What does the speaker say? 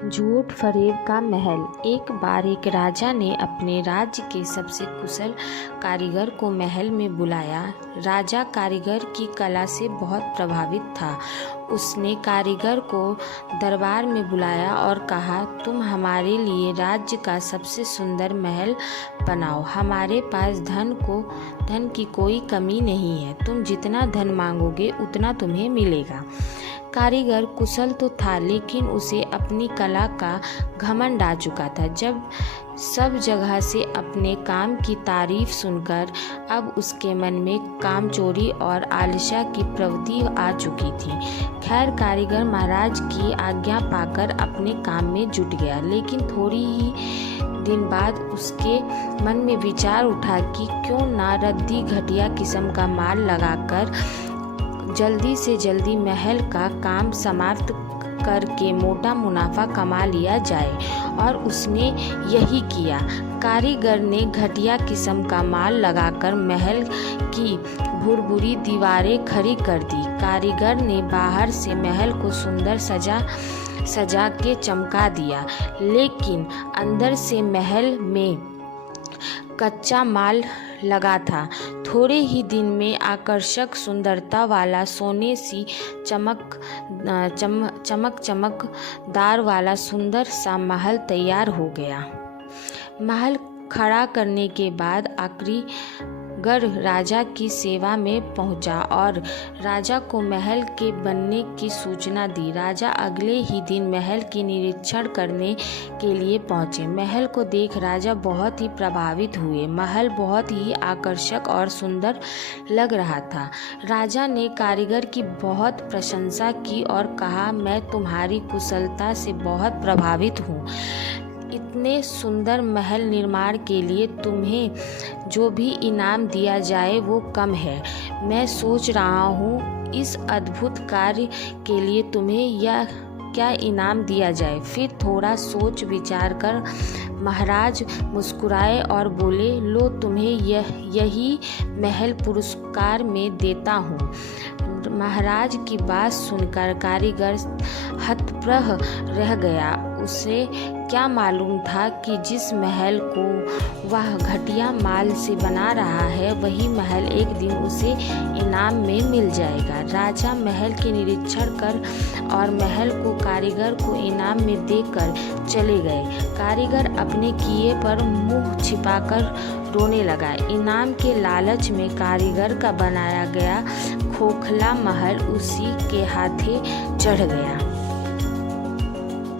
झूठ फरेब का महल। एक बार एक राजा ने अपने राज्य के सबसे कुशल कारीगर को महल में बुलाया। राजा कारीगर की कला से बहुत प्रभावित था। उसने कारीगर को दरबार में बुलाया और कहा, तुम हमारे लिए राज्य का सबसे सुंदर महल बनाओ। हमारे पास धन की कोई कमी नहीं है। तुम जितना धन मांगोगे उतना तुम्हें मिलेगा। कारीगर कुशल तो था, लेकिन उसे अपनी कला का घमंड आ चुका था। जब सब जगह से अपने काम की तारीफ सुनकर अब उसके मन में कामचोरी और आलस्य की प्रवृत्ति आ चुकी थी। खैर, कारीगर महाराज की आज्ञा पाकर अपने काम में जुट गया, लेकिन थोड़ी ही दिन बाद उसके मन में विचार उठा कि क्यों ना रद्दी घटिया किस्म का माल लगाकर जल्दी से जल्दी महल का काम समाप्त करके मोटा मुनाफा कमा लिया जाए। और उसने यही किया। कारीगर ने घटिया किस्म का माल लगाकर महल की भुरभुरी दीवारें खड़ी कर दी। कारीगर ने बाहर से महल को सुंदर सजा के चमका दिया, लेकिन अंदर से महल में कच्चा माल लगा था। थोड़े ही दिन में आकर्षक सुंदरता वाला सोने सी चमकदार वाला सुंदर सा महल तैयार हो गया। महल खड़ा करने के बाद कारीगर राजा की सेवा में पहुंचा और राजा को महल के बनने की सूचना दी। राजा अगले ही दिन महल की निरीक्षण करने के लिए पहुंचे। महल को देख राजा बहुत ही प्रभावित हुए। महल बहुत ही आकर्षक और सुंदर लग रहा था। राजा ने कारीगर की बहुत प्रशंसा की और कहा, मैं तुम्हारी कुशलता से बहुत प्रभावित हूँ। इतने सुंदर महल निर्माण के लिए तुम्हें जो भी इनाम दिया जाए वो कम है। मैं सोच रहा हूँ इस अद्भुत कार्य के लिए तुम्हें क्या इनाम दिया जाए। फिर थोड़ा सोच विचार कर महाराज मुस्कुराए और बोले, लो तुम्हें यही महल पुरस्कार में देता हूँ। महाराज की बात सुनकर कारीगर हतप्रभ रह गया। उसे क्या मालूम था कि जिस महल को वह घटिया माल से बना रहा है वही महल एक दिन उसे इनाम में मिल जाएगा। राजा महल के निरीक्षण कर और महल को कारीगर को इनाम में देकर चले गए। कारीगर अपने किए पर मुंह छिपाकर रोने लगा। इनाम के लालच में कारीगर का बनाया गया खोखला महल उसी के हाथे चढ़ गया।